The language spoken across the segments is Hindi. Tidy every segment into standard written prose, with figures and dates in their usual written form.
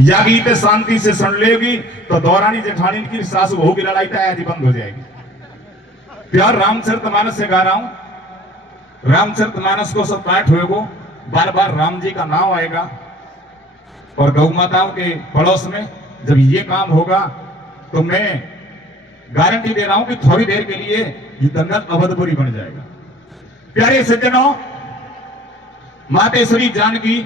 या गीत शांति से सुन लेगी तो दौरानी जेठानी की सासू बहू की लड़ाई तैयारी बंद हो जाएगी। प्यार रामचरितमानस से गा रहा हूं। रामचरितमानस को सब पाठ होएगो, बार बार राम जी का नाम आएगा और गौ माताओं के पड़ोस में जब ये काम होगा तो मैं गारंटी दे रहा हूं कि थोड़ी देर के लिए ये दंगल अवधपुरी बन जाएगा। प्यारे सज्जनों, मातेश्वरी जानकी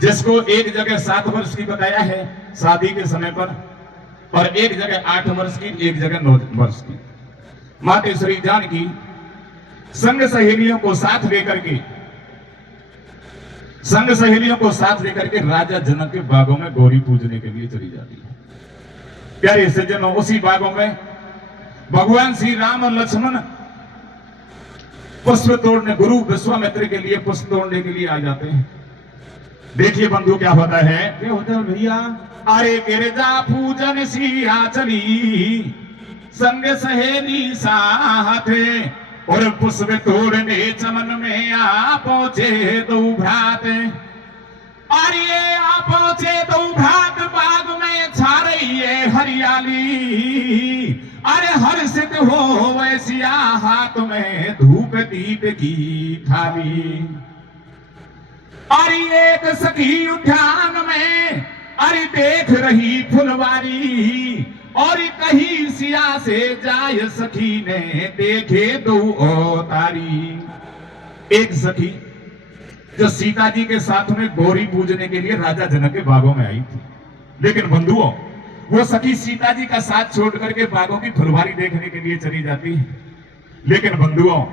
जिसको एक जगह 7 वर्ष की बताया है शादी के समय पर और एक जगह 8 वर्ष की, एक जगह 9 वर्ष की, मातेश्वरी जानकी संग सहेलियों को साथ लेकर के राजा जनक के बागों में गौरी पूजने के लिए चली जाती है। प्यारे सज्जनों, उसी बागों में भगवान श्री राम और लक्ष्मण पुष्प तोड़ने, गुरु विश्वामित्र के लिए पुष्प तोड़ने के लिए आ जाते हैं। देखिए बंधु क्या होता है, क्या होता है भैया? अरे गिरजा पूजन सिया चली संग सहेली साथ और पुष्प तोड़ने चमन में आ पहुंचे दो भ्रात। अरे आ पहुंचे दो भ्रात, बाग में छा रही है हरियाली। अरे हर्षित हो वैसिया हाथ में धूप दीप की थाली। अरे एक सखी उद्यान में अरे देख रही फुलवारी और कहीं सिया से जाय सखी ने देखे दो तारी। एक सखी जो सीता जी के साथ में गौरी पूजने के लिए राजा जनक के बागों में आई थी, लेकिन बंधुओं वो सखी सीता जी का साथ छोड़ करके बागों की फुलवारी देखने के लिए चली जाती है। लेकिन बंधुओं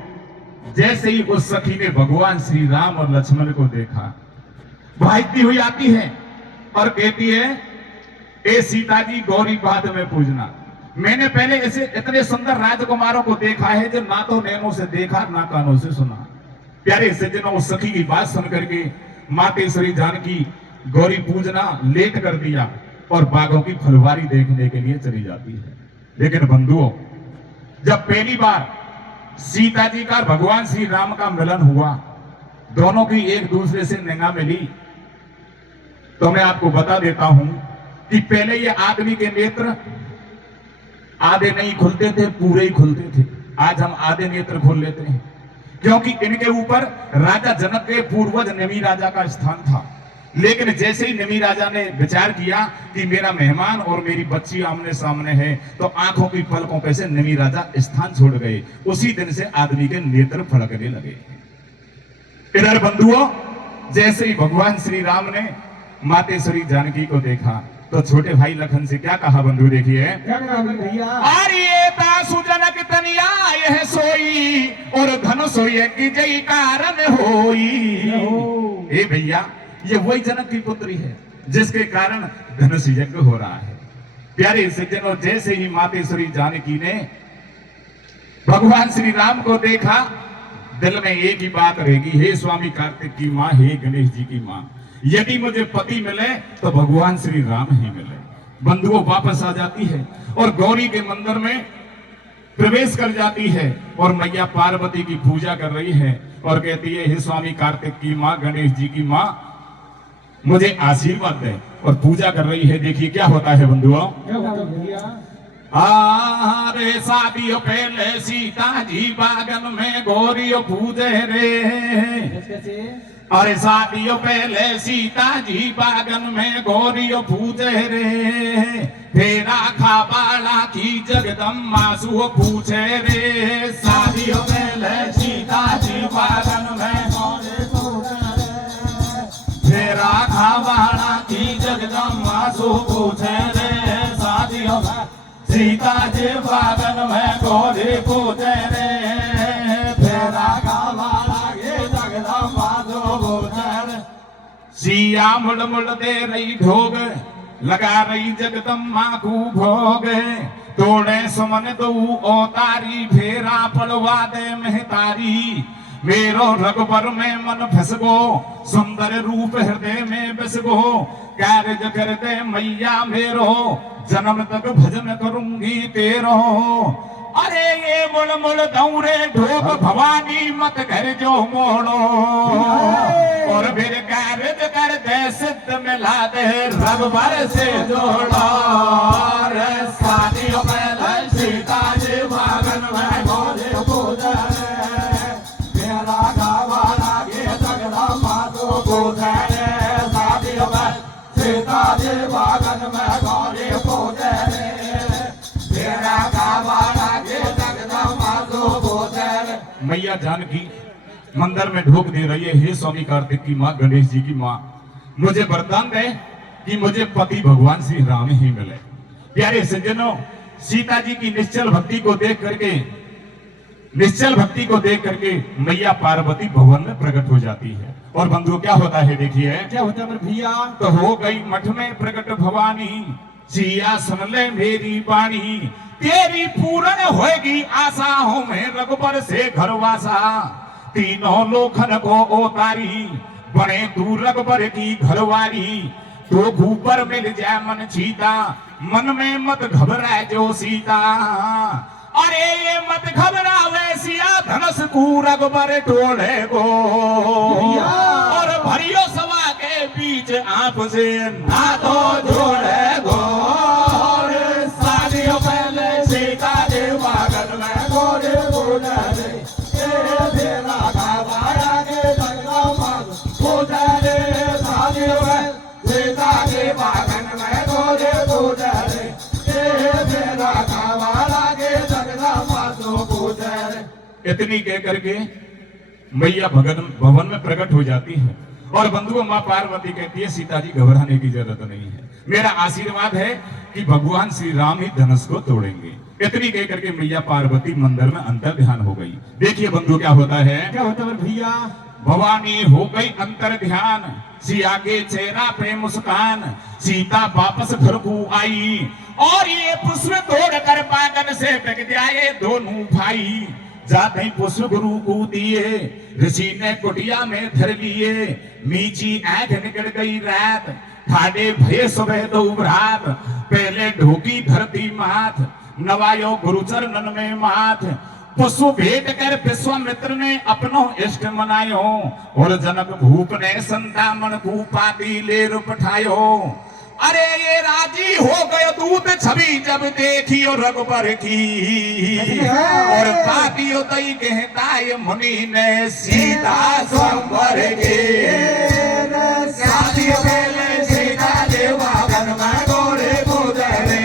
जैसे ही उस सखी ने भगवान श्री राम और लक्ष्मण को देखा, भागती हुई आती है और कहती है, ए सीता जी गौरी बाद में पूजना। मैंने पहले ऐसे इतने सुंदर राजकुमारों को देखा है जो ना तो नैनों से देखा ना कानों से सुना। प्यारे सज्जनों, उस सखी की बात सुन करके मातेश्वरी जानकी गौरी पूजना लेट कर दिया और बागों की फुलवारी देखने के लिए चली जाती है। लेकिन बंधुओं जब पहली बार सीता जी का भगवान श्री राम का मिलन हुआ, दोनों की एक दूसरे से निगाह मिली, तो मैं आपको बता देता हूं कि पहले ये आदमी के नेत्र आधे नहीं खुलते थे, पूरे ही खुलते थे। आज हम आधे नेत्र खोल लेते हैं क्योंकि इनके ऊपर राजा जनक के पूर्वज नमी राजा का स्थान था। लेकिन जैसे ही नमी राजा ने विचार किया कि मेरा मेहमान और मेरी बच्ची आमने सामने है, तो आंखों की पलकों पे से नमी राजा स्थान छोड़ गए। उसी दिन से आदमी के नेत्र फड़कने लगे। इधर बंधुओं जैसे ही भगवान श्री राम ने मातेश्वरी जानकी को देखा तो छोटे भाई लखन से क्या कहा बंधु, देखिए। अरे सुजनक तनिया यह सोई और धन सोई की जय कारण होई। ए भैया ये वही जनक की पुत्री है जिसके कारण धनुष यज्ञ हो रहा है। प्यारे सज्जनों जैसे ही मातेश्वरी जानकी ने भगवान श्री राम को देखा, दिल में एक ही बात रहेगी, हे स्वामी कार्तिक की माँ, हे गणेश जी की माँ, यदि मुझे पति मिले तो भगवान श्री राम ही मिले। बंधुओं वापस आ जाती है और गौरी के मंदिर में प्रवेश कर जाती है और मैया पार्वती की पूजा कर रही है और कहती है, हे स्वामी कार्तिक की माँ, गणेश जी की माँ, मुझे आशीर्वाद दे, और पूजा कर रही है। देखिए क्या होता है बंधुओं। अरे शादियों पहले सीता जी बागन में गौरी पूजे रे। अरे शादियों पहले सीता जी बागन में गौरी पूजे रे। फेरा खाबाड़ा की जगदम्बा सु पूछे रे। शादियों पहले सीता जी बागन में गौरी पूजे रे। फेरा खाबाड़ा की जगदम्बा सु पूछे रे। शादियों में सीता जी बागन में गौरी पूजे रे। फेरा खाबाड़ा की जगदम्बा सिया मुड़ मुड़ दे रही ढोग, लगा रही जगदम्बा को भोग। तोड़े सुमन दो ओतारी, फेरा पड़वा दे महतारी। मेरो रघुबर में मन फसगो, सुंदर रूप हृदय में बसगो। कार्य कर दे मैया मेरो, जन्म तक भजन करूंगी तेरो। अरे ये मुड़ मुड़ दौरे ढोक भवानी मत घर जो मोड़ो और फिर कारज कर दे सिद्ध मिला दे रब भर से जोड़ो रे शादियों में सीता जी भागन में बोले पूजा मेरा गावा लागे जगदा मातो पूजा शादियों में सीता जी भागन में बोले पूजा मेरा गावा लागे जगदा मातो पूजा। मैया जानकी मंदिर में ढोक दे रही है, हे स्वामी कार्तिक की माँ, गणेश जी की माँ, मुझे वरदान दे कि मुझे पति भगवान श्री राम ही मिले। प्यारे सज्जनों, सीता जी की निश्चल भक्ति को देख करके मैया पार्वती भवन में प्रकट हो जाती है। और बंधुओं क्या होता है देखिए, क्या होता है भैया, तो हो गई मठ में प्रकट भवानी, सिया सुन ले मेरी वाणी, तेरी पूर्ण होगी आशा हो में रघुबर से घरवासा, तीनों लोखन को ओतारी, बड़े दूर रघुबर की घरवारी, तो ऊपर मिल जाए मन चीता, मन में मत घबराए जो सीता। अरे ये मत घबरावे सिया धनुष को रघुबर टोले गो, और भरियो सभा के बीच आप से ना तो जोड़े गो, शादियों पहले सीता जी बागन में गोरे पूजा रे तेरा गावाया के जगदा मात पूजा रे, शादियों में सीता जी बागन में गोरे पूजा रे तेरा गावाया के जगदा मात पूजा रे। इतनी कह करके मैया भवन में प्रकट हो जाती है और बंधुओं मां पार्वती कहती है सीता जी घबराने की जरूरत नहीं है, मेरा आशीर्वाद है कि भगवान श्री राम ही धनुष को तोड़ेंगे। इतनी कह करके मैया पार्वती मंदिर में अंतर ध्यान हो गई। देखिए बंधु क्या होता है, क्या होता है भैया, भवानी हो गई अंतर ध्यान, सिया के चेहरा पे मुस्कान, सीता वापस घर को आई और ये पुष्प तोड़ कर पागन से फेंक जाए दोनों भाई, जाते ही पुष्प गुरु को दिए, ऋषि ने कुटिया में धर लिए, मीची आंख निकल गई रात, ठाडे भय सुबह दो रात, पहले ढोकी धरती माथ, नवायो गुरु चरणन में माथ, पुष्प भेंट कर विश्वामित्र ने अपनो इष्ट मनायो, और जनक भूप ने संतामन को पाती ले पठायो। अरे ये राजी हो गए दूत छवि जब देखी और रघुबर की, और पातियो तई कहता ये मुनि ने सीता संवर के, शादी पहले सीता देवागन में गोरे पूजरे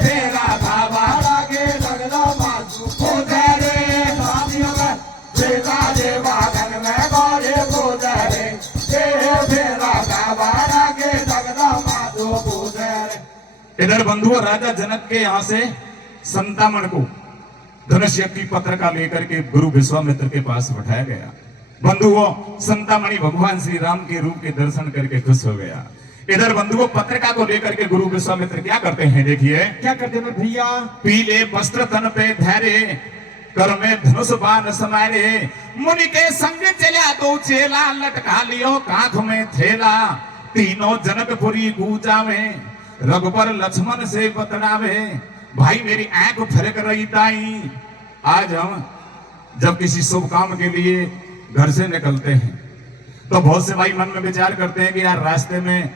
तेरा भावा लागे जगदा मातु पूजरे, शादियों में सीता देवागन में गोरे पूजरे तेरा भावा लागे जगदा मातु पूजरे। इधर बंधुओं राजा जनक के यहाँ से संतामन को धनुष की पत्र का लेकर के गुरु विश्वामित्र के पास बैठाया गया। बंधुओं संतामणि भगवान श्री राम के रूप के दर्शन करके खुश हो गया। इधर बंधुओं पत्रिका को लेकर के गुरु विश्वामित्र क्या करते हैं देखिए, क्या करते हैं भैया, पीले वस्त्र तन पे धैर्य, कर में धनुष बाण समारे, मुनि के संग चला दो चेला, लटका लियो कांख में थेला, तीनों जनकपुरी गूंजा में, रघुबर लक्ष्मण से बतलावे, भाई मेरी आंख फरक रही ताई। आज हम जब किसी शुभ काम के लिए घर से निकलते हैं तो बहुत से भाई मन में विचार करते हैं कि यार रास्ते में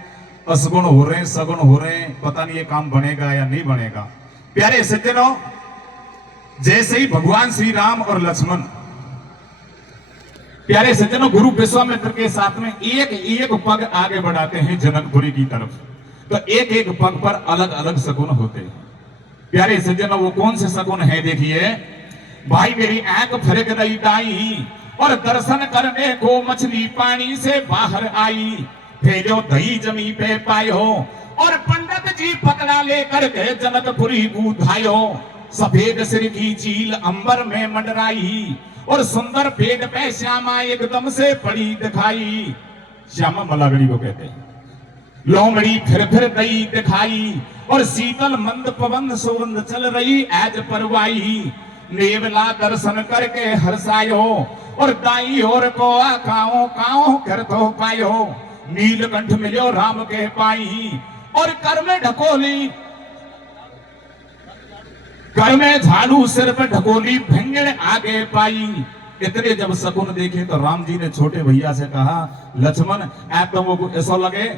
असगुण हो रहे हैं, सगुण हो रहे हैं, पता नहीं ये काम बनेगा या नहीं बनेगा। प्यारे सज्जनों, जैसे ही भगवान श्री राम और लक्ष्मण, प्यारे सज्जनों, गुरु विश्वामित्र के साथ में एक एक पग आगे बढ़ाते हैं जनकपुरी की तरफ, तो एक एक पग पर अलग अलग शकुन होते हैं। प्यारे सज्जनों, वो कौन से शकुन है देखिए, भाई मेरी आंख फरक रही दाई, और दर्शन करने को मछली पानी से बाहर आई, भेजो दही जमी पे पायो, और पंडित जी पतला लेकर के जनकपुरी बूधायो, सफेद सिर की चील अंबर में मंडराई, और सुंदर पेट पे श्यामा एकदम से पड़ी दिखाई। श्यामा मलागड़ी को कहते हैं। लोमड़ी फिर दई दिखाई, और शीतल मंद पवन सुगंध चल रही ऐज परवाई, नेवला दर्शन करके हर्षायो, और दाई और को काओ काओ कर तो पायो, नीलकंठ मिलो राम के पाई, और कर में ढकोली कर में झाड़ू सिर पे ढकोली भिंगड़ आगे पाई। इतने जब शकुन देखे तो राम जी ने छोटे भैया से कहा, लक्ष्मण ऐ तो वो ऐसा लगे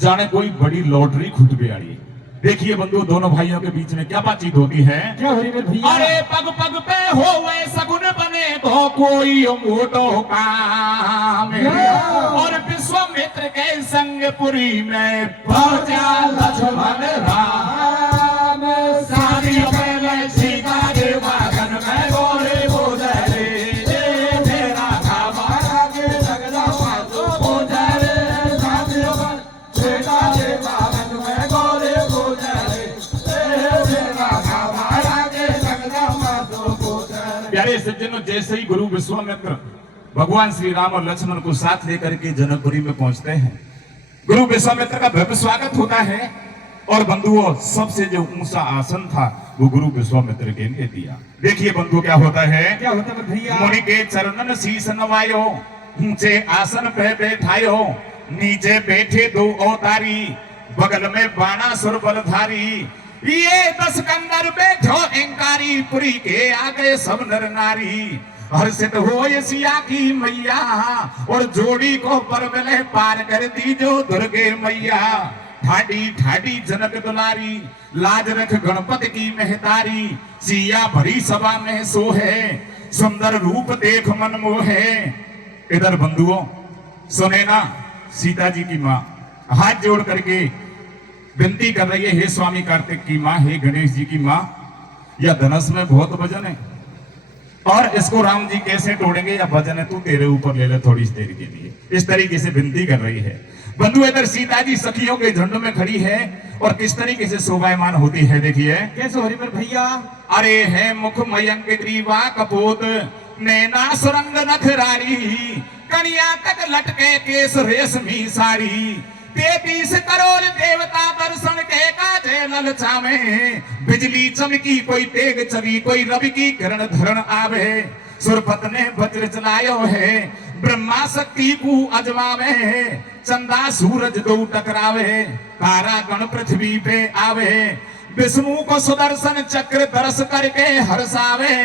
जाने कोई बड़ी लॉटरी खुद पे आई। देखिए बंधु दोनों भाइयों के बीच में क्या बातचीत होती है। क्या हो रही है भैया? अरे पग पग पे हो वे सगुन बने तो कोई मोटो काम, और विश्वामित्र के संगपुरी में पहुंचा लक्ष्मण राम। सारी पहले सीता के बागन में गोरे बोझले, मेरा खावा के लगना पासो बोझले। सारी सीता के बागन में गोरे बोझले, मेरा खावा के लगना पासो बोझले। प्यारे सज्जनों, जैसे ही गुरु विश्वामित्र भगवान श्री राम और लक्ष्मण को साथ लेकर के जनकपुरी में पहुंचते हैं, गुरु विश्वामित्र का भव्य स्वागत होता है। और बंधुओं, सबसे जो ऊंचा आसन था वो गुरु विश्वामित्र के लिए दिया। देखिए बंधु क्या होता है। क्या होता है भैया? मुनि के चरणन शीस नवायो, ऊंचे आसन पे बैठायो, नीचे बैठे दो अवतारी, बगल में बाणासुर बलधारी। ये 10 कंदर बैठो इंकारी, पुरी के आ गए सब नर नारी। हर्षित हो ये सिया की मैया, और जोड़ी को परवले पार कर दी जो दुर्गे मैया। ठाडी ठाडी जनक दुलारी, लाज रख गणपति की महतारी। सिया भरी सभा में सोहे, सुंदर रूप देख मन मोहे। इधर बंधुओं सुने ना, सीता जी की माँ हाथ जोड़ करके विनती कर रही है, हे स्वामी कार्तिक की माँ, हे गणेश जी की माँ, यह धनुष में बहुत वजन है और इसको राम जी कैसे तोड़ेंगे, या वजन है तू तेरे ऊपर ले ले थोड़ी देर के लिए। इस तरीके से विनती कर रही है। बंधु इधर सीता जी सखियों के झुंड में खड़ी है और किस तरीके से शोभायमान होती है। देखिए कैसे हो रही है भैया? अरे है मुख मयंक ग्रीवा कपोत, नैना सुरंग नखरारी, कनिया तक लटके केस रेशमी साड़ी। 33 करोड़ देवता दर्शन के काजे ललचा में, बिजली चमकी कोई तेग चली, कोई रवि की किरण धरण आवे। सुरपत ने वज्र चलायो है, ब्रह्मा शक्ति को अजमावे। चंदा सूरज दो टकरावे, तारा गण पृथ्वी पे आवे। विष्णु को सुदर्शन चक्र दर्श करके हर्षावे,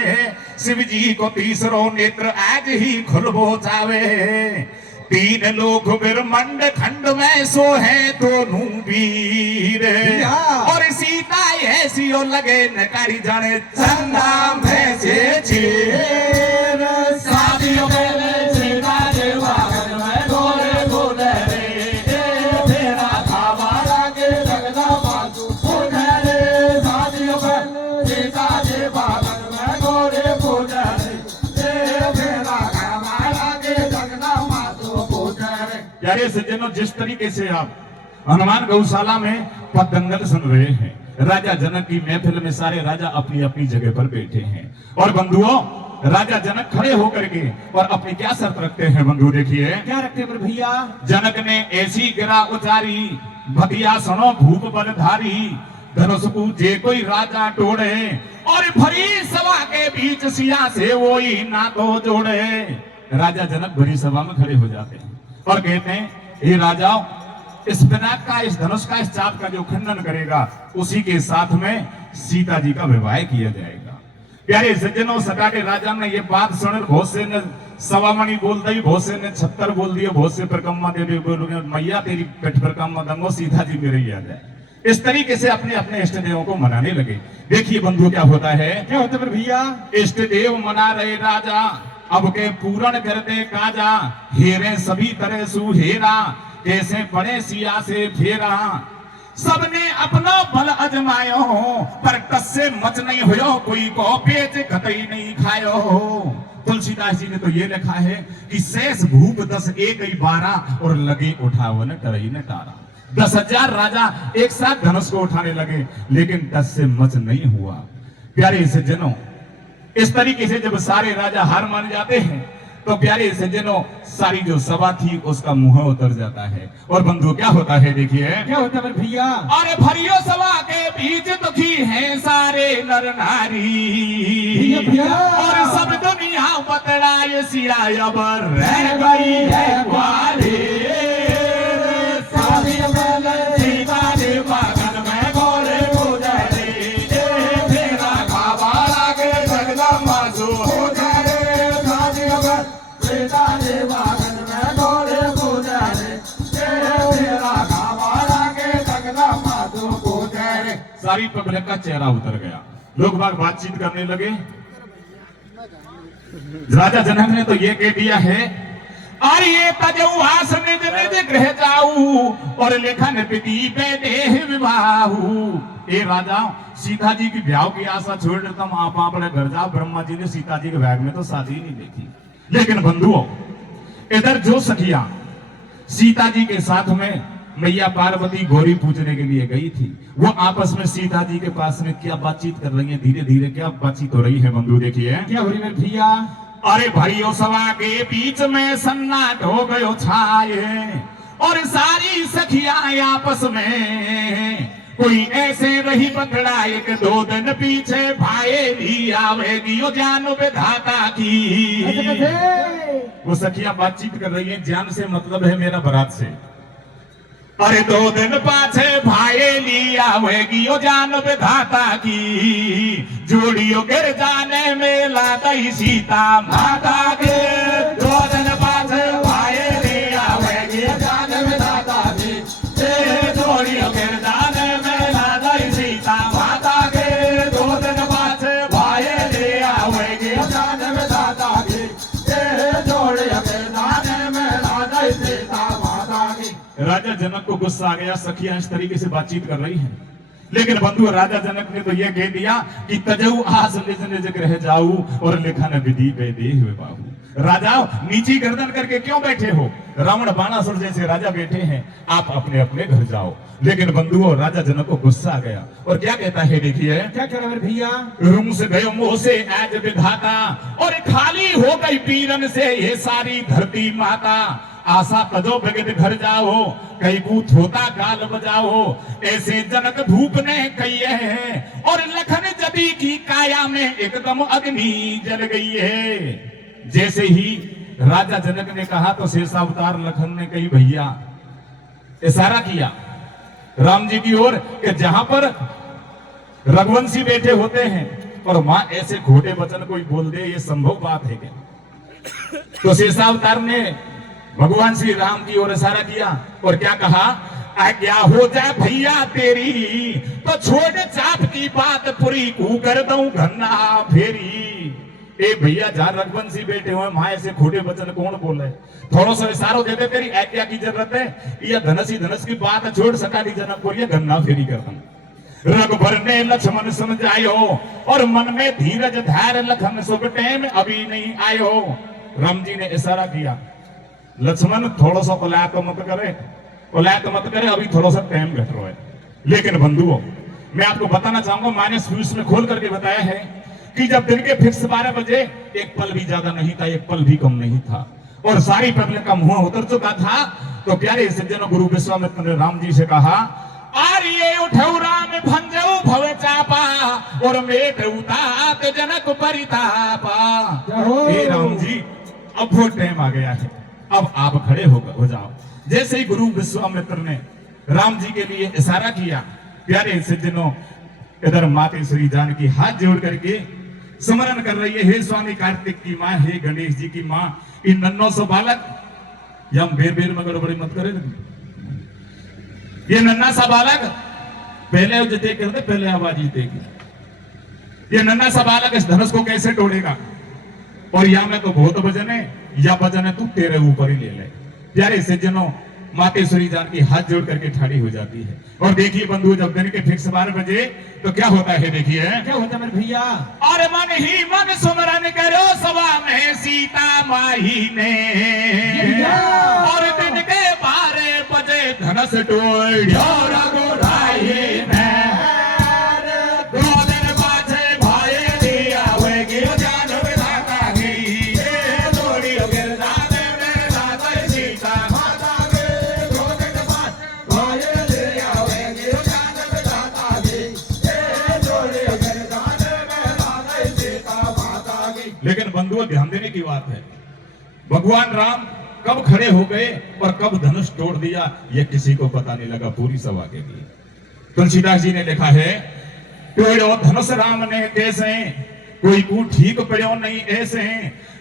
शिव जी को तीसरो नेत्र आज ही खुलबो जावे। 3 लोक ब्रह्मांड खंड में सो है दोनों वीर, और सीता ऐसी ओ लगे नकारी जाने चंदा में से चीर। शादियों में सीता के बागन में गोरे गोरे, तेरा खावा लागे लगना पासो बोझले। शादियों में सीता के बागन में गोरे गोरे, तेरा खावा लागे लगना पासो बोझले। प्यारे सज्जनों, जिस तरीके से आप हनुमान गौशाला में पतंगल सुन रहे हैं, राजा जनक की महफिल में सारे राजा अपनी अपनी जगह पर बैठे हैं। और बंधुओं, राजा जनक खड़े होकर के और अपनी क्या शर्त रखते हैं बंधु, देखिए क्या रखते हैं भैया? जनक ने ऐसी गिरा उचारी, भतिया सुनो भूप बलधारी। धनुष पूजे कोई राजा तोड़े, और भरी सभा के बीच सिया से वो ही ना तो जोड़े। राजा जनक भरी सभा में खड़े हो जाते हैं और कहते हैं, हे राजाओ, इस पिनाक का, इस धनुष का, इस चाप का जो खंडन करेगा उसी के साथ में सीता जी का विवाह किया जाएगा। प्यारे सज्जनों, सटाटे राजा ने ये बात सुन, बहुत से ने सवामणि बोल दी, बहुत से ने 76 बोल दिए, बहुत से परिक्रमा देवी बोलोगे मैया तेरी पेट परिक्रमा दंगो, सीता जी मेरे ही आ जाए। इस तरीके से अपने अपने इष्ट देवों को मनाने लगे। देखिए बंधु क्या होता है। क्या होता है भैया? इष्ट देव मना रहे राजा, अब के पूर्ण कर दे काजा। हेरे सभी तरह सुहेरा, कैसे पड़े सिया से फेरा। सबने अपना बल अजमायो, पर टस से मच नहीं हुयो, कोई को पेच कतई नहीं खायो। तुलसीदास जी ने तो ये लिखा है कि शेष भूप 10 एक 12, और लगे उठावन करई ने तारा। 10,000 राजा एक साथ धनुष को उठाने लगे, लेकिन टस से मच नहीं हुआ। प्यारे सज्जनों, इस तरीके से जब सारे राजा हार मान जाते हैं तो प्यारे सज्जनों, सारी जो सभा थी उसका मुंह उतर जाता है। और बंधु क्या होता है, देखिए क्या होता है भैया? अरे भरियो सभा के बीच दुखी हैं सारे नर नारी, और सब दुनिया बतलाए सिया अब रह गई है ग्वाली। सीता के बागन में गोरे गोरे, तेरा सारी पब्लिक का चेहरा उतर गया। लोग बाग बातचीत करने लगे। राजा जनक ने तो ये कह दिया है, और ये तजऊ आस निज निज गृह जाऊ और लेखन विधि पे देह विवाहू। ए राजा, सीता जी की ब्याह की आशा छोड़ तुम आप अपने घर जाओ। ब्रह्मा जी ने सीता जी के बैग में तो शादी नहीं देखी। लेकिन बंधुओं, इधर जो सखिया सीता जी के साथ में मैया पार्वती गौरी पूजने के लिए गई थी, वो आपस में सीता जी के पास में क्या बातचीत कर रही है, धीरे धीरे क्या बातचीत हो रही है बंधु देखिए। क्या हो रही मेरे भैया? अरे भाइयों सभा के बीच में सन्नाट हो गयो छाए और सारी सखियां आपस में, कोई ऐसे रही पकड़ा एक दो दिन पीछे भाई भी आवेगी यो जान विधाता की। वो सखियां बातचीत कर रही है, जान से मतलब है मेरा बारात से। अरे दो दिन पाछे भाई ली आवेगी यो जान विधाता की, जोड़ियो गिर जाने में लादई सीता माता के। दो दिन पाछे भाई ली आवेगी यो जान विधाता की, जोड़ियो गिर जाने में लादई सीता माता के। दो दिन पाछे भाई ली आवेगी यो जान विधाता की, जोड़ियो गिर जाने में लादई सीता माता की। राजा जनक को गुस्सा आ गया, सखियां इस तरीके से बातचीत कर रही हैं। लेकिन बंधु राजा जनक ने तो यह कह दिया कि तजऊ आस निज निज गृह जाऊ और लेखन विधि पे देह विवाहू। राजा नीची गर्दन करके क्यों बैठे हो? रावण बाणासुर जैसे राजा बैठे हैं, आप अपने अपने घर जाओ। लेकिन बंधुओं राजा जनक को गुस्सा आ गया और क्या कहता है देखिए। क्या कह रहा मेरे भैया? रूम से गयो मोह से आज विधाता और खाली हो गई पीरन से ये सारी धरती माता। आशा तजो भगत घर जाओ, कई कूत होता गाल बजाओ। ऐसे जनक धूप ने कहिए है और लखन जदी की काया में एकदम अग्नि जल गई है। जैसे ही राजा जनक ने कहा तो शेषावतार लखन ने कही भैया, इशारा किया राम जी की ओर कि जहां पर रघुवंशी बैठे होते हैं और मां ऐसे खोटे वचन कोई बोल दे, ये संभव बात है क्या? तो शेषावतार ने भगवान श्री राम की ओर इशारा किया और क्या कहा, आज्ञा हो जाए भैया तेरी तो छोड़ चाप की बात पूरी कू कर दूं घन्ना फेरी। ए भैया जहां रघुवंशी बैठे हुए मां ऐसे खोटे वचन कौन बोले? थोड़ा सा इशारा दे दे, तेरी आज्ञा की जरूरत है, या धनसी धनस की बात छोड़ सका दी जनक बोलिए घन्ना फेरी कर दूं। रघुबर ने लक्ष्मण समझायो और मन में धीरज धैर्य लखन शुभ टेम अभी नहीं आयो। राम जी ने इशारा किया, लक्ष्मण थोड़ा सा उलायत मत करे, अभी थोड़ा सा टाइम घट रहा है। लेकिन बंधुओं मैं आपको बताना चाहूंगा, मैंने स्विच में खोल करके बताया है कि जब दिन के फिक्स 12 बजे एक पल भी ज्यादा नहीं था, एक पल भी कम नहीं था और सारी पब्लिक का मुंह उतर चुका था। तो प्यारे सज्जनों गुरु विश्वामित्र ने राम जी से कहा, आर्य उठऊ राम भंजऊ भव चापा और मेट उतात जनक परितापा। हे राम जी अब वो टाइम आ गया है, अब आप खड़े हो जाओ। जैसे ही गुरु विश्वामित्र ने राम जी के लिए इशारा किया, प्यारे सज्जनों इधर माते श्री जानकी हाथ जोड़ करके स्मरण कर रही है, हे स्वामी कार्तिक की माँ, हे गणेश जी की माँ, इन नन्नों से बालक यम बेर बेर मगर बड़ी मत करे, ये नन्ना सा बालक पहले जीते करते पहले आवाज जीतेगी। ये नन्ना सा बालक इस धनुष को कैसे तोड़ेगा? और या में तो बहुत वजन है या वजन है तू तेरे ऊपर ही ले ले। प्यारे सज्जनों माते श्री जानकी हाथ जोड़ करके ठाड़ी हो जाती है। और देखिए बंधु जब दिन के फिक्स 12 बजे तो क्या होता है देखिए। क्या होता है मेरे भैया? और मन ही मन सुमरन करो सभा में सीता माही ने, और दिन के 12 बजे धनुष तोड़ियो रघुराई ने। लेकिन बंधुओं ध्यान देने की बात है, भगवान राम कब खड़े हो गए और कब धनुष तोड़ दिया यह किसी को पता नहीं लगा पूरी सभा के लिए। तुलसीदास जी ने लिखा है, तोड़ो धनुष राम ने कैसे, कोई को ठीक पड़ो नहीं ऐसे।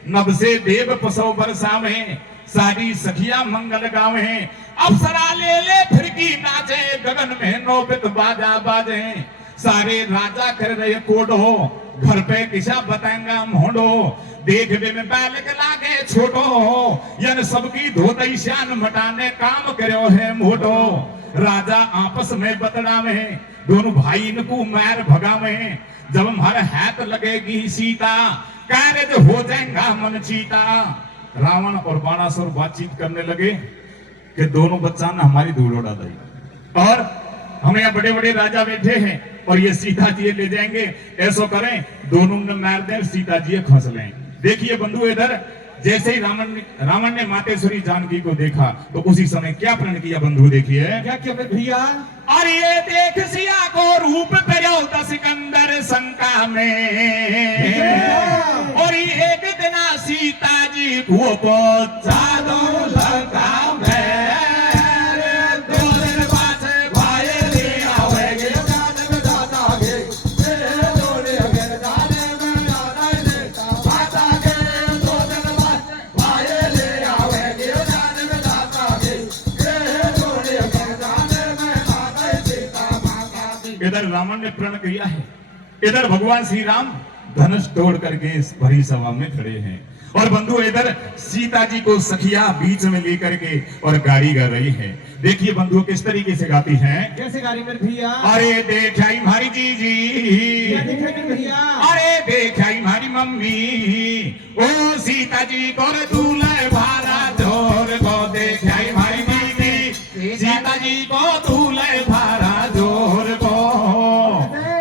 नभ से देव पसो बरसा में, सारी सखिया मंगल गावे। अप्सरा ले ले फिरकी नाचे, गगन में नौबत बाजा बाजे। सारे राजा कर रहे कोडो, घर पे किसा बताएंगा मोड़ो, देखने में बालक लागे छोटो, यानी सबकी धोतई शान मटाने काम करो है मोटो। राजा आपस में बतड़ा में, दोनों भाई इनको मार भगा में, जब हमारे हाथ लगेगी सीता, कार्य हो जाएगा मन चीता। रावण और बाणासुर बातचीत करने लगे कि दोनों बच्चा ना हमारी धूल उड़ा दी, और हमें यहाँ बड़े बड़े राजा बैठे हैं और ये सीता जी ले जाएंगे, ऐसा करें दोनों ने मार दें, सीता जी खस लें। देखिए बंधु, इधर जैसे ही रावण ने मातेश्वरी जानकी को देखा तो उसी समय क्या प्रण किया बंधु, देखिए क्या क्या मेरे भैया। और ये देख सिया को रूप करो सिकंदर शंका में, और एक दिन सीता जी को पहुंचा दो लंका में। इधर रावण ने प्रण किया है, इधर भगवान श्री राम धनुष तोड़ करके इस भरी सभा में खड़े हैं, और बंधु इधर सीता जी को सखिया बीच में लेकर के और गाड़ी गा रही है। देखिए बंधु किस तरीके से गाती हैं, कैसे गाड़ी मेरे भैया। अरे देखाई हमारी जीजी, भैया, अरे देखाई हमारी मम्मी, ओ सीता जी को दूल्हे भारा जोर को, देखाई हमारी दीदी, सीता जी को दूल्हे भारा जोर को।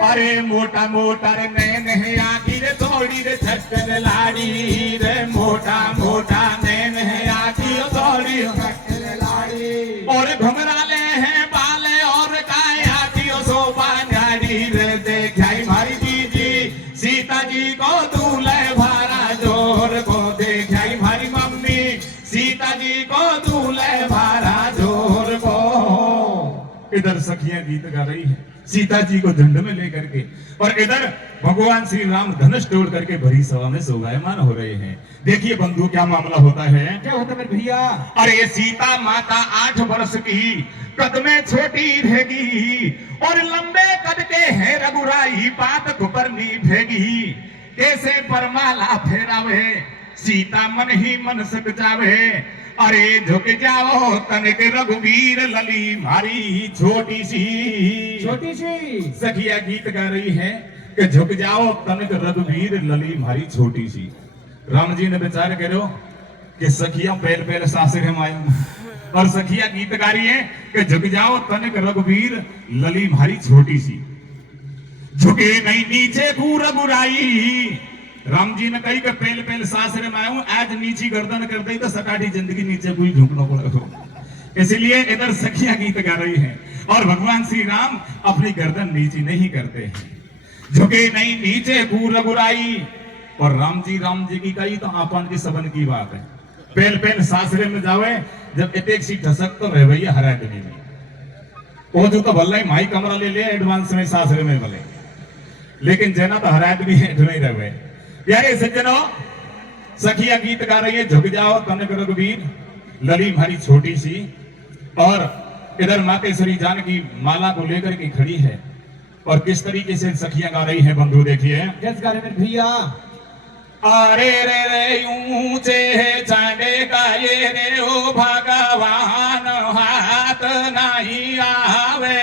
अरे मोटा मोटा रे नैन है आखिर थोड़ी रे छक्कर लाड़ी रे, मोटा मोटा नैन है आखिर थोड़ी छक्कर लाड़ी, और घुमराले हैं बाले और काय आखिर शोभा नाड़ी रे। देखाई हमारी दीदी सीता जी को दूल्हे भारा जोर को, देखाई हमारी मम्मी सीता जी को दूल्हे भारा जोर को। इधर सखियां गीत गा रही है सीता जी को झंड में लेकर के, और इधर भगवान श्री राम धनुष तोड़ करके भरी सभा में शोभायमान हो रहे हैं। देखिए बंधु क्या मामला होता है, क्या होता मेरे भैया। अरे सीता माता 8 वर्ष की, कद में छोटी रहेगी, और लंबे कद के है रघुराई, बात कुपरनी भेगी, कैसे परमाला फेरावे, सीता मन ही मन सक जावे। अरे झुक जाओ तनिक रघुवीर लली मारी छोटी सी, छोटी सी सखिया गीत गा रही है कि झुक जाओ तनिक रघुवीर लली मारी छोटी सी। राम जी ने विचार करो कि सखिया पहले पहले सासरे में आयो, और सखिया गीत गा रही है कि झुक जाओ तनिक रघुवीर लली मारी छोटी सी, झुके नहीं नीचे को रघुराई। राम जी ने कही कि पहले पहले सासरे में आया हूं, आज नीची गर्दन कर दी तो सकाटी जिंदगी नीचे कोई झुकना पड़ेगा, इसलिए इधर सखिया गीत गा रही है, और भगवान श्री राम अपनी गर्दन नीची नहीं करते हैं, झुके नहीं नीचे को रघुराई। और राम जी की कही तो आपन की सबन की बात है, पहले पहले सासरे में जावे जब एक सी ठसक तो रह भैया हरा आदमी में, वो जो तो भल्ला माई कमरा ले ले एडवांस में सासरे में भले, लेकिन जना तो हरा आदमी नहीं रहे। प्यारे सज्जनों, सखिया गीत गा रही है, झुक जाओ तनिक रघुवीर लली भारी छोटी सी, और इधर मातेश्वरी जानकी माला को लेकर के खड़ी है, और किस तरीके से सखियां गा रही है बंधु देखिए। कैसे गा रहे मेरे भैया। अरे रे रे ऊंचे चांदे गाये रे ओ भगवान, हाथ नहीं आवे,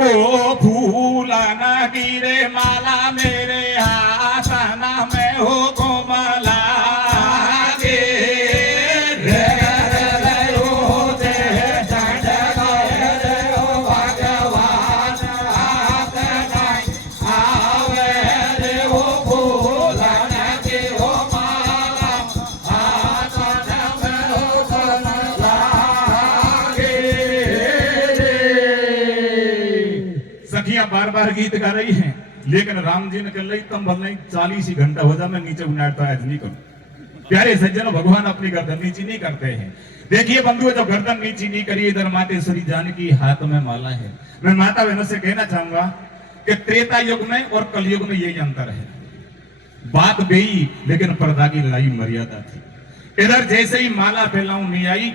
ओ फूला न गिरे माला मेरे आसना में हो कोमला गे। रे रे ऊंचे चांदे गाये रे ओ भगवान, हाथ नहीं आवे रे ओ फूला न गिरे माला आसना में हो कोमला गे। सखियां बार बार गीत गा रही हैं, लेकिन राम जी ने कह रही तुम भल नहीं 40 ही घंटा हो जा मैं नीचे उनाटता आज नहीं करूं। प्यारे सज्जनों, भगवान अपनी गर्दन नीची नहीं करते हैं। देखिए बंधु, जब गर्दन नीची नहीं करी, इधर मातेश्वरी जानकी हाथ में माला है। मैं माता बहनों से कहना चाहूंगा कि त्रेता युग में और कलयुग में यही अंतर है, बात गई लेकिन पर्दा की लड़ाई मर्यादा थी। इधर जैसे ही माला फैलाऊं नहीं आई,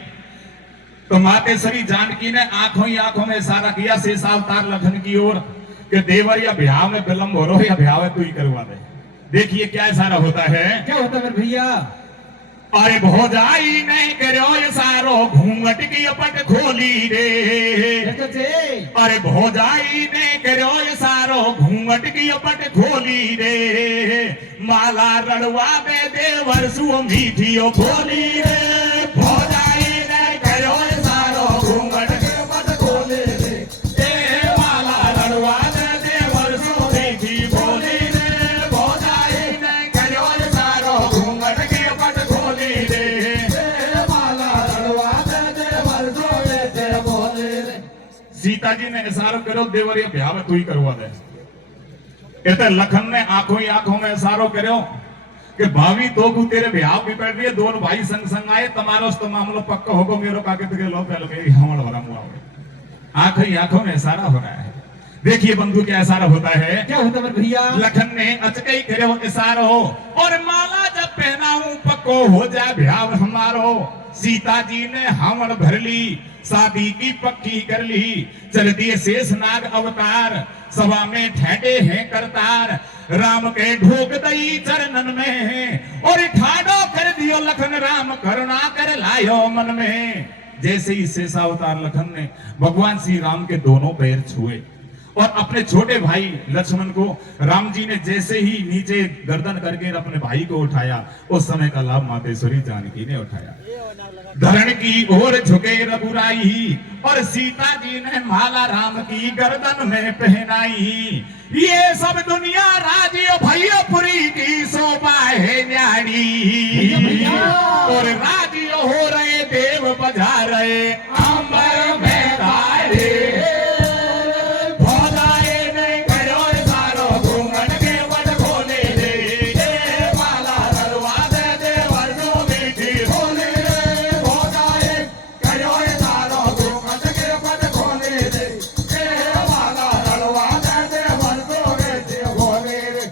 तो मातेश्वरी जानकी ने आंखों ही आंखों में इशारा किया शेष अवतार लखन की ओर कि देवर या ब्याह में विलंब हो रहा या ब्याह तू ही करवा दे। देखिए क्या इशारा होता है। क्या होता है भैया? अरे भौजाई नहीं करो ये सारो घूंघट की अपट खोली रे। अरे भौजाई ने करो ये सारो घूंघट की अपट खोली रे। माला रड़वा दे देवर सु मीठियो बोली रे। भौजाई ने करो ये सारो घूंघट की अपट खोली रे। ए माला रड़वा दे देवर सु मीठी बोली रे। भौजाई ने करो ये सारो घूंघट की अपट खोली रे। सीता जी ने इशारो करो देवर ये ब्याह में तू ही करवा दे। कहते लखन ने आंखों ही आंखों में इशारो करो कि भाभी तो को तेरे ब्याह भी पड़ रही है। दोनों भाई संग संग आए तुम्हारा तो मामलो पक्का होगा। मेरो कागज के लो पहले मेरी हमल भरा मुआ। आंखों ही आंखों में इशारा हो रहा है। देखिए बंधु क्या इशारा होता है। क्या होता है भैया? लखन ने अचकई करे इशारो और माला जब पहनाऊं पक्को हो जाए ब्याह हमारो। सीता जी ने हमल भर ली शादी की पक्की कर ली। चल दिए शेष नाग अवतार सभा में ठहरे हैं करतार। राम के ढोक दई चरणन में और ठाडो कर दियो लखन राम करुणा कर लायो मन में। जैसे ही शेषावतार लखन ने भगवान श्री राम के दोनों पैर छुए और अपने छोटे भाई लक्ष्मण को राम जी ने जैसे ही नीचे गर्दन करके अपने भाई को उठाया उस समय का लाभ मातेश्वरी जानकी ने उठाया। धरण की ओर झुके रघुराई और सीता जी ने माला राम की गर्दन में पहनाई। ये सब दुनिया राजियो भैयापुरी की शोभा है न्यारी। और राजियो हो रहे देव बजा रहे अंबर में तारे।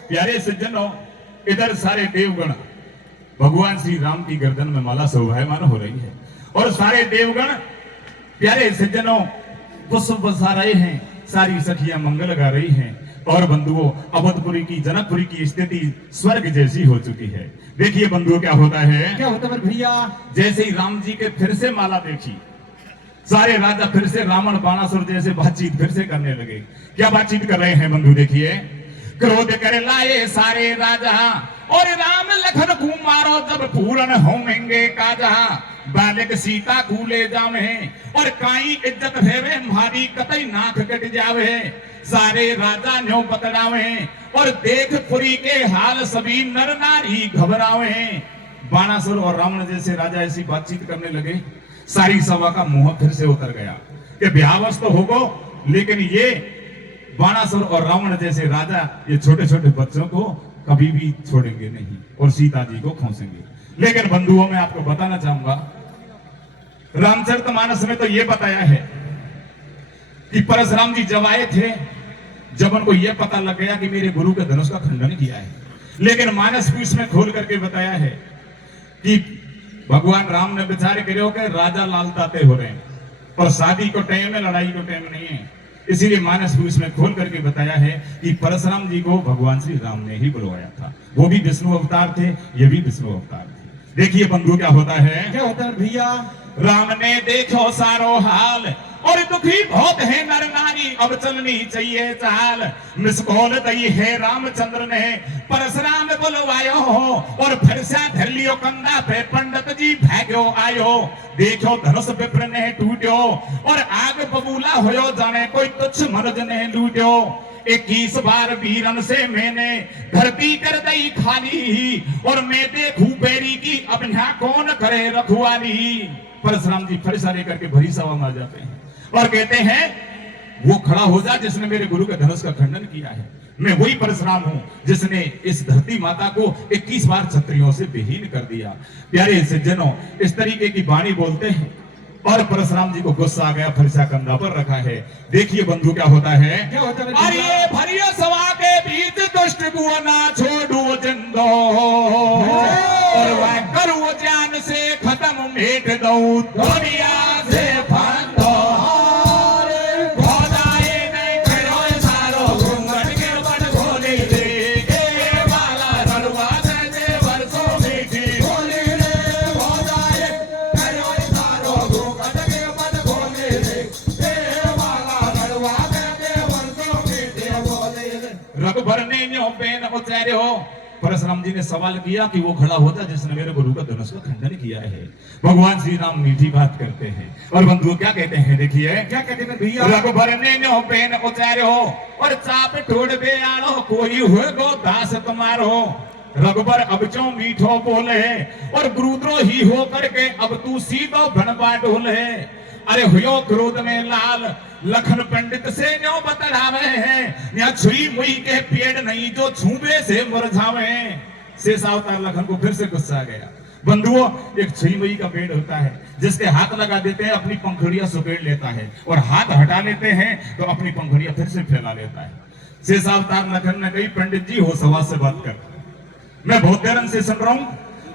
प्यारे सज्जनों इधर सारे देवगण भगवान श्री राम की गर्दन में माला शोभायमान हो रही है और सारे देवगण प्यारे सज्जनों पुष्प बरसा रहे हैं। सारी सखियां मंगल गा रही हैं और बंधुओं अवधपुरी की जनकपुरी की स्थिति स्वर्ग जैसी हो चुकी है। देखिए बंधुओं क्या होता है। क्या होता है भैया? जैसे ही राम जी के फिर से माला देखी सारे राजा फिर से रावण बाणासुर जैसे बातचीत फिर से करने लगे। क्या बातचीत कर रहे हैं बंधु देखिए। क्रोध कर लाए सारे राजा और राम लखन को मारो जब पूर्ण होंगे काजा। बालक सीता को ले जावे और काई इज्जत हेवे हमारी कतई नाक कट जावे। सारे राजा न्यो बतलावे और देख पुरी के हाल सभी नर नारी घबरावे। बाणासुर और रावण जैसे राजा ऐसी बातचीत करने लगे। सारी सभा का मुंह फिर से उतर गया कि ब्याहवश तो होगो लेकिन ये बाणासुर और रावण जैसे राजा ये छोटे छोटे बच्चों को कभी भी छोड़ेंगे नहीं और सीता जी को खोसेंगे। लेकिन बंधुओं मैं आपको बताना चाहूंगा रामचरितमानस में तो ये बताया है कि परशुराम जी जब आए थे जब उनको ये पता लग गया कि मेरे गुरु के धनुष का खंडन किया है। लेकिन मानस पुरुष में खोल करके बताया है कि भगवान राम ने विचार करो कि राजा लालताते हो रहे हैं और शादी को टाइम है लड़ाई को टाइम नहीं है। इसीलिए मानस पुरुष में खोल करके बताया है कि परशुराम जी को भगवान श्री राम ने ही बुलवाया था। वो भी विष्णु अवतार थे ये भी विष्णु अवतार थे। देखिए बंधु क्या होता है। क्या होता है भैया? राम ने देखो सारो हाल और दुखी बहुत है नर नारी अब चलनी चाहिए चाल। मिसकॉल दई है रामचंद्र ने परशुराम बुलवायो और फिर से धर लियो कंधा पे पंडित जी भाग्यो आयो। देखो धनुष विप्र ने टूट्यो और आग बबूला होयो जाने कोई तुच्छ मनुज ने लूट्यो। 21 बार वीरन से मैंने धरती कर दई खाली और मैं देखूं बेरी की अब यहाँ कौन करे रखवाली। परशुराम जी फिर सारे करके भरी सभा में आ जाते हैं और कहते हैं वो खड़ा हो जा जिसने मेरे गुरु के धनुष का खंडन किया है। मैं वही परशुराम हूं जिसने इस धरती माता को 21 बार क्षत्रियों से विहीन कर दिया। प्यारे सज्जनों इस तरीके की वाणी बोलते हैं और परशुराम जी को गुस्सा आ गया फिर से कंधा पर रखा है। देखिए बंधु क्या होता है। क्या होता है? अरे भरियो सभा के बीच दुष्ट को ना छोड़ू जिंदो और वह करू जान से खत्म मेट दो दुनिया से। रघुबर ने न्यो पेन उचार्यो। परशुराम जी ने सवाल किया कि वो खड़ा होता जिसने मेरे गुरु का धनुष का खंडन किया है। भगवान श्री राम मीठी बात करते हैं और बंधुओं क्या कहते हैं, देखिए क्या कहते हैं भैया? रघुबर ने न्यो पेन उचार्यो और चाप ठोड़ बे आलो कोई हुए गो दास तुम्हारो। रघुबर अब चो मीठो बोले और गुरुद्रोही हो करके अब तू सीधो भनबा डोले। अरे हुयो क्रोध में लाल लखन पंडित से न्यो बतलावे हैं, या छुई मुई के पेड़ नहीं जो छूबे से मुरझावे। शेष अवतार लखन को फिर से गुस्सा आ गया। बंधुओं, एक छुई मुई का पेड़ होता है जिसके हाथ लगा देते हैं अपनी पंखुड़ियां सुकेड़ लेता है और हाथ हटा लेते हैं तो अपनी पंखुड़ियां फिर से फैला लेता है। शेष अवतार लखन ने कही, पंडित जी हो सवाल से बात कर, मैं बहुत देर से सुन रहा हूं,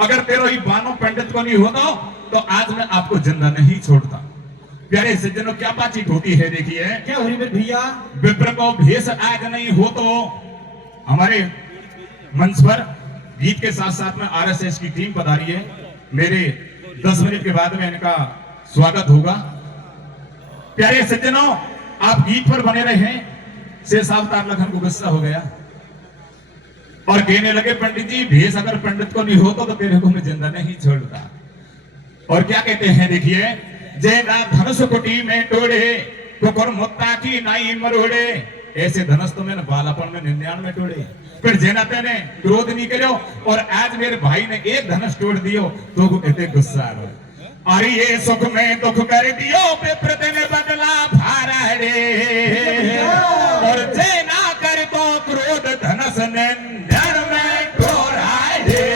अगर तेरो ही बानो पंडित को नहीं होता तो आज मैं आपको जिंदा नहीं छोड़ता। प्यारे सज्जनों, क्या बातचीत होती है, देखिए क्या हो रही है भैया? विप्र को भेष आज नहीं हो तो हमारे मंच पर गीत के साथ साथ में आरएसएस की टीम पधारी है। मेरे 10 मिनट के बाद में इनका स्वागत होगा। प्यारे सज्जनों, आप गीत पर बने रहे। शेष अवतार लखन को गुस्सा हो गया और कहने लगे, पंडित जी भेष अगर पंडित को नहीं होता तो तेरे को मैं जिंदा नहीं छोड़ता। और क्या कहते हैं, देखिए जेना धनुष कुटी में टोड़े कुकुर मुत्ता की नाई मरोड़े। ऐसे धनुष तो मैंने बालापन में 99 में तोड़े, फिर जेना तेने क्रोध नहीं करो और आज मेरे भाई ने एक धनुष तोड़ दियो तो कहते गुस्सा आ रहा। अरे ये सुख में दुख कर दियो विप्रत ने बदला भारा रे। और जेना कर तो क्रोध धनुष ने 99 में तोड़ा रे।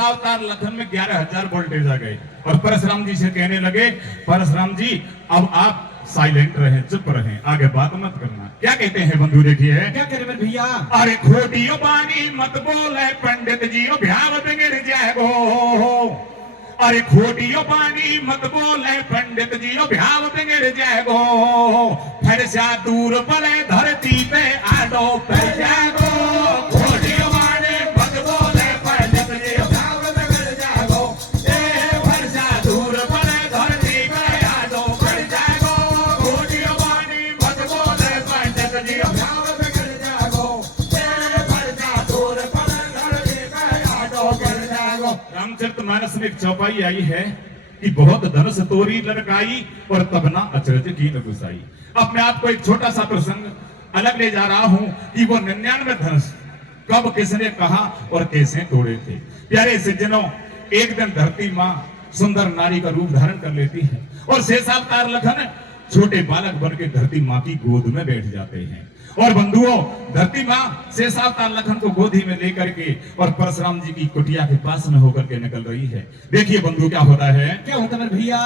अवतार लखन में 11,000 वोल्टेज आ गए और परशुराम जी से कहने लगे, परशुराम जी अब आप साइलेंट रहे, चुप रहे, आगे बात मत करना। क्या कहते हैं बंधु, देखिए क्या कह रहे भैया? अरे खोटियो बानी मत बोले पंडित जी भ्याव बिगड़ जाएगो। अरे खोटियो बानी मत बोले पंडित जी भ्याव बिगड़ जाएगो। फिर से दूर पले धरती पे आडो पे जाएगो। खोटियो बानी मत बोले पंडित जी भ्याव बिगड़ जाएगो। फिर से दूर पले धरती पे आडो पे जाएगो। खोटियो बानी मत बोले पंडित जी भ्याव बिगड़ जाएगो। फिर से दूर पले धरती पे आडो पे जाएगो। रामचरितमानस में एक चौपाई आई है कि बहुत धनुष तोरी लड़काई और तब ना अचरज की न गुसाई। अब मैं आपको एक छोटा सा प्रसंग अलग ले जा रहा हूं कि वो 99 धनुष कब किसने कहा और कैसे तोड़े थे। प्यारे सज्जनों, एक दिन धरती माँ सुंदर नारी का रूप धारण कर लेती है और शेष अवतार लखन छोटे बालक बन के धरती माँ की गोद में बैठ जाते हैं। और बंधुओं, धरती माँ शेष अवतार लखन को गोदी में लेकर के और परशुराम जी की कुटिया के पास में होकर के निकल रही है। देखिए बंधु क्या होता है। क्या होता है भैया?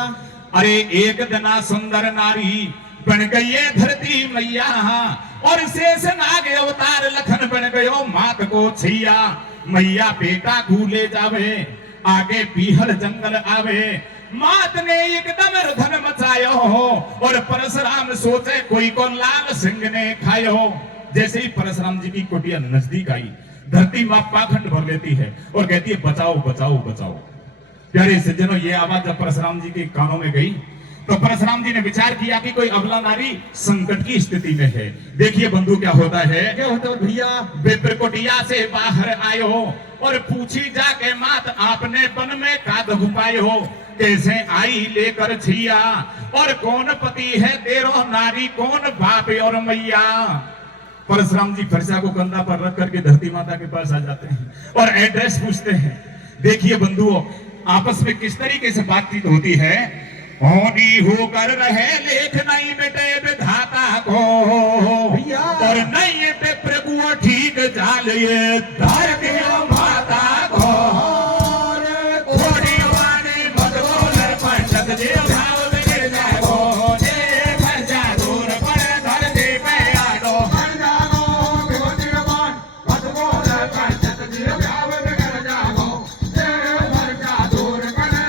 अरे एक जना सुंदर नारी बन गई है धरती मैया और शेष नाग अवतार लखन बन गयो मात को छैया। मैया बेटा को ले जावे आगे पीहल जंगल आवे। मात ने एकदम धन मचायो हो और परशुराम सोचे कोई को लाल सिंह ने खायो। जैसे ही परशुराम जी की कुटिया नजदीक आई, धरती माँ पाखंड भर लेती है और कहती है बचाओ बचाओ बचाओ। प्यारे सज्जनों, ये आवाज जब परशुराम जी के कानों में गई तो परशुराम जी ने विचार किया कि कोई अबला नारी संकट की स्थिति में है। देखिए बंधु क्या होता है। क्या होता है भैया? विप्र कुटिया से बाहर आयो और पूछी जाके मात आपने वन में का दुख पायो। कैसे आई लेकर छिया और कौन पति है तेरो नारी कौन बाप और मैया। परशुराम जी फरसा को कंधा पर रख करके धरती माता के पास आ जाते हैं और एड्रेस पूछते हैं। देखिए बंधुओं, आपस में किस तरीके से बातचीत होती है। होनी होकर रहे लेख नहीं बेटे विधाता को भैया और नहीं पे प्रभु ठीक जाल ये धरती माता को। खोड़ी वाणी मत बोले पंडित जी भाव बिगड़ जाएगो। जे फरसा दूर पड़े धरती पे आडो बन जागो। खोड़ी वाणी मत बोले पंडित जी भाव बिगड़ जाएगो। जे फरसा दूर पड़े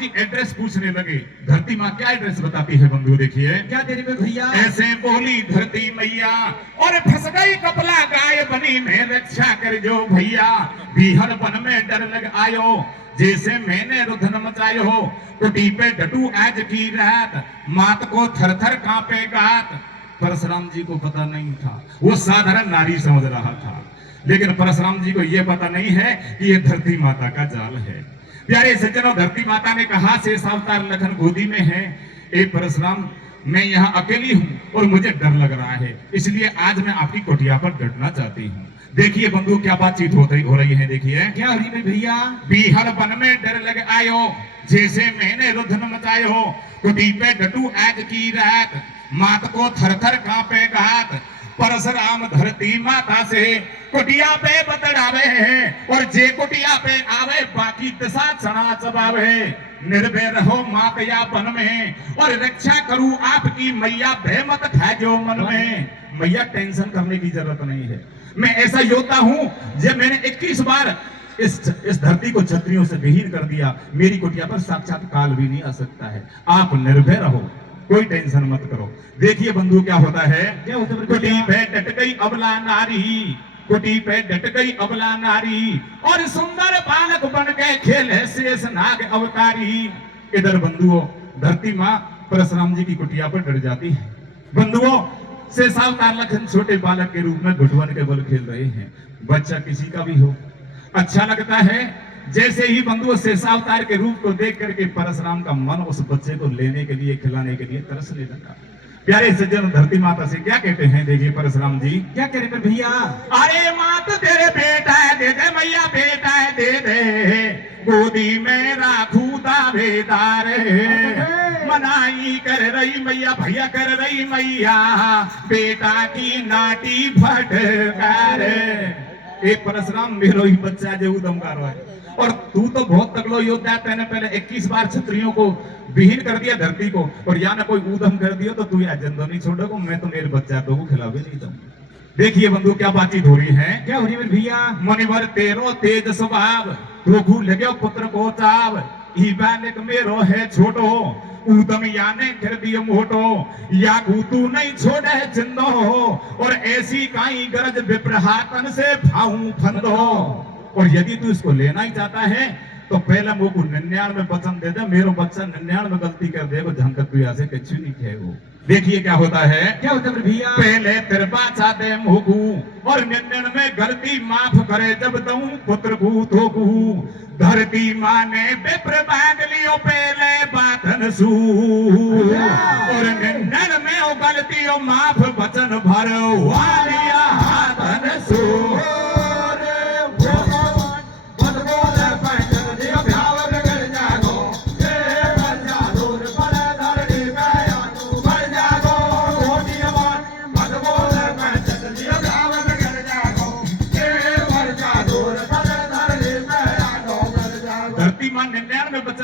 जी एड्रेस पूछने लगे। धरती माँ क्या एड्रेस बताती है बंधु, देखिए क्या तेरे में भैया। ऐसे बोली धरती मैया, और फंस गई कपला गाय बनी में रक्षा कर जो भैया। बीहड़ वन में डर लग आयो, जैसे मैंने रुधन मचायो। कुटी पे डटू आज की रात, मात को थर थर कांपे गात। परशुराम जी को पता नहीं था, वो साधारण नारी समझ रहा था, लेकिन परशुराम जी को यह पता नहीं है कि यह धरती माता का जाल है। प्यारे सज्जनों, धरती माता ने कहा शेष अवतार लखन गोदी में है। ए परशुराम, मैं यहाँ अकेली हूँ और मुझे डर लग रहा है, इसलिए आज मैं आपकी कुटिया पर डटना चाहती हूँ। देखिए बंधु क्या बातचीत हो रही है, देखिए क्या हो रही में भैया। बीहड़ वन में डर लग आयो, जैसे मैंने रुधन मचायो। कुटी पे डटू आज की रात, मात को थर थर कांपे गात। परशुराम धरती माता से कुटिया पे बतड़ावे हैं, और जे कुटिया पे आवे बाकी दिशा चढ़ा चबावे। निर्भय रहो मात या वन में, और रक्षा करूं आपकी मैया, भय मत खाजो मन में। मैया टेंशन करने की जरूरत नहीं है, मैं ऐसा योद्धा हूं जब मैंने 21 बार इस धरती को छतरियों से विहीन कर दिया। मेरी कुटिया पर साक्षात काल भी नहीं आ सकता है। आप निर्भय रहो, कोई टेंशन मत करो। देखिए बंधु क्या होता है, कुटी पे डट गई अबला नारी, कुटी पे डट गई अबला नारी, और सुंदर बालक बन के खेले शेष नाग अवतारी। इधर बंधुओं धरती माँ परशुराम जी की कुटिया पर डट जाती है। बंधुओं शेष अवतार लखन छोटे बालक के रूप में घुटवन के बल खेल रहे हैं। बच्चा किसी का भी हो अच्छा लगता है। जैसे ही बंधुओं शेषावतार के रूप को देख करके परशुराम का मन उस बच्चे को लेने के लिए, खिलाने के लिए तरसने लगा। प्यारे सज्जन, धरती माता से क्या कहते हैं, देखिए परशुराम जी क्या कह रहे भैया। अरे मात तेरे बेटा है दे दे, मैया बेटा है दे दे, गोदी में राखू दावेदार। मनाई कर रही मैया, भैया कर रही मैया, बेटा की नाटी फटकार। एक परशुराम मेरो ही बच्चा जो उदम कर रहा है, और तू तो बहुत तगड़ो योद्धा, तेने पहले 21 बार क्षत्रियों को विहीन कर दिया धरती को, और या ना कोई ऊधम कर दिया तो तू आज जिंदा नहीं छोड़ोगे। मैं तो मेरे बच्चा तो खिला भी नहीं दूंगा। देखिए बंधु क्या बातचीत हो रही है। क्या हो रही है भैया। मनिवर तेरो तेज स्वभाव, रोघु लगे पुत्र को चाव। ई बालक मेरो है छोटो, ऊदम याने कर दियो मोटो। या तू नहीं छोड़े जिंदो, और ऐसी काई गरज विप्रहातन से भाऊ फंदो। और यदि तू इसको लेना ही चाहता है तो पहले मुझको 99 वचन दे दे, मेरो बच्चा 99 गलती कर दे, झंकत तू यहाँ से कछु नहीं खे। वो देखिए क्या होता है। क्या होता है भैया। पहले तेरे बाचा दे मुगू, और 99 गलती माफ करे जब दऊं पुत्र को तो कहूं। धरती माँ ने विप्र बांध लियो पहले बातन सू, और 99 गलती माफ वचन भरो वालिया हाथन सू।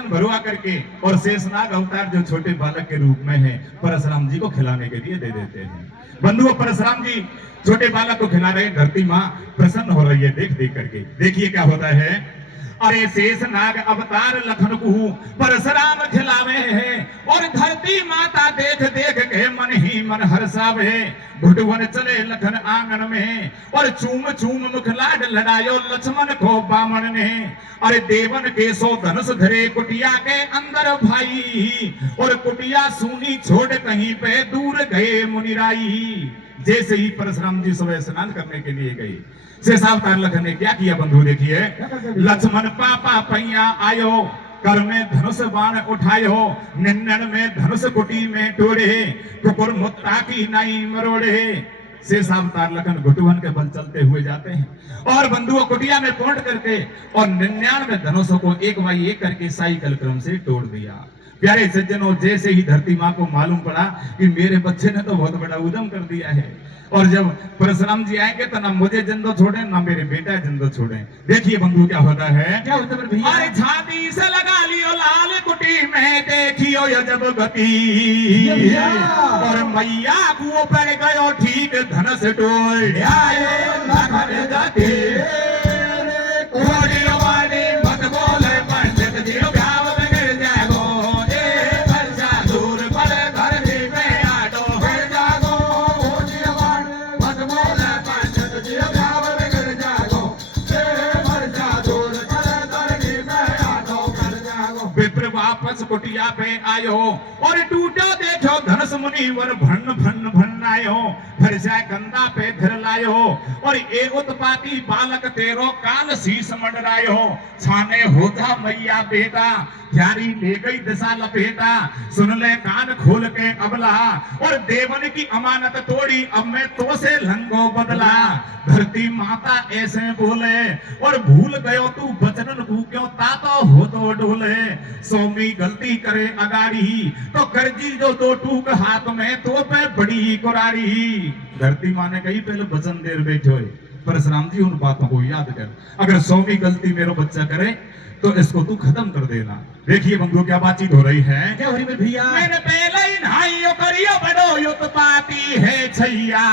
भरवा करके और शेषनाग अवतार जो छोटे बालक के रूप में है परशुराम जी को खिलाने के लिए दे देते हैं। बंधुओं परशुराम जी छोटे बालक को खिला रहे, धरती माँ प्रसन्न हो रही है देख देख करके। देखिए क्या होता है। अरे शेषनाग अवतार लखन को परशुराम खिलावे है, और धरती माता देख देख के मन ही मन हर्षावे। घुटवन चले लखन आंगन में, और चूम चूम मुखलाड लड़ायो लक्ष्मण को बामन ने। अरे देवन के 100 धनुष धरे कुटिया के अंदर भाई, और कुटिया सूनी छोड़ कहीं पे दूर गए मुनिराई। जैसे ही परशुराम जी सुबह स्नान करने के लिए गए, शेषावतार लखन ने क्या किया बंधु, देखिए लक्ष्मण पापा पैया आयो, कर में धनुष बाण उठायो। 99 धनुष कुटी में टोड़े, टुकुर मुत्ता की नाई मरोड़े। शेषावतार लखन घुटवन के बल चलते हुए जाते हैं, और बंधुओं कुटिया में पहुंच करके और 99 धनुषों को एक बाई एक करके साइकिल क्रम से तोड़ दिया। प्यारे सज्जनों, जैसे ही धरती माँ को मालूम पड़ा कि मेरे बच्चे ने तो बहुत बड़ा उद्यम कर दिया है, और जब परशुराम जी आएंगे तो ना मुझे जिंदो छोड़े ना मेरे बेटा जिंदो छोड़े। देखिए बंधु क्या होता है। क्या होता है भैया। अरे छाती से लगा लियो लाल कुटी में, देखियो ये जब गति, और मैया कुओं पर गयो ठीक धनुष टोड़ आए लखन गति। कोड़ी वाली मत बोले पंडित जी, गाँव में गिर जाएगो वापस कुटिया पे आयो और टूटा देखो धनुष मुनिवर भन भन भन आयो फिर से गंगा पे धर लायो और ए उत्पाती बालक तेरो काल शीस मंडरायो छाने होता मैया बेटा यारी ले गई दिशा लपेटा सुन ले कान खोल के अबला और देवन की अमानत तोड़ी अब मैं तो से लंगो बदला धरती माता ऐसे बोले और भूल गयो तू बचनन को क्यों तातो हो तो डोले सोमी गलती करे अगाड़ी तो करजी जो दो टूक हाथ में तो पे बड़ी कुरारी धरती माँ ने कही पहले वचन देर बैठे हुए परशुराम जी उन बातों को याद कर अगर सोमी गलती मेरा बच्चा करे तो इसको तू खत्म कर देना। देखिए बंधु क्या बातचीत हो रही है। क्या हो रही है भैया? मैंने पहले ही नहाइयो करियो बड़ो युत पाती है छैया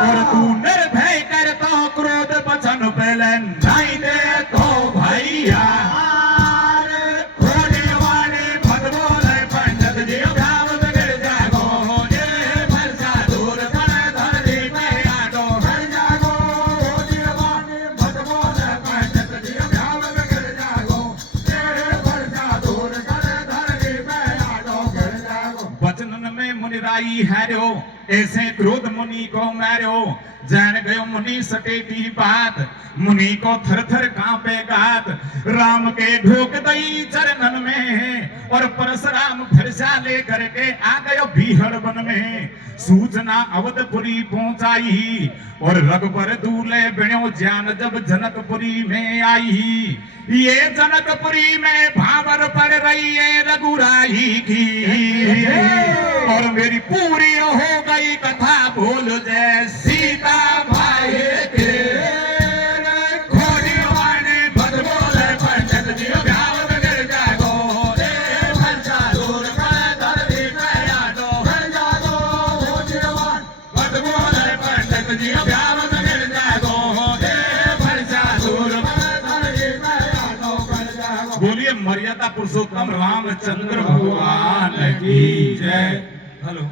और तू निर्भय कर तो क्रोध बचन पहले नहीं दे तो भैया हैरो ऐसे क्रोध मुनि को मैरो जान गयो मुनि सटे की बात मुनि को थर थर कांपे गात राम के ढोक दई चरणन में और परशुराम फरसा ले करके आ गयो भीहड़ वन में सूचना अवधपुरी पहुंचाई और रघुबर दूल्हे बिण्यो ज्ञान जब जनकपुरी में आई ये जनकपुरी में भावर पड़ रही है रघुराई की और मेरी पूरी हो गई कथा बोल जय सीता भाई के बोलिए मर्यादा पुरुषोत्तम रामचंद्र भगवान की जय। हेलो।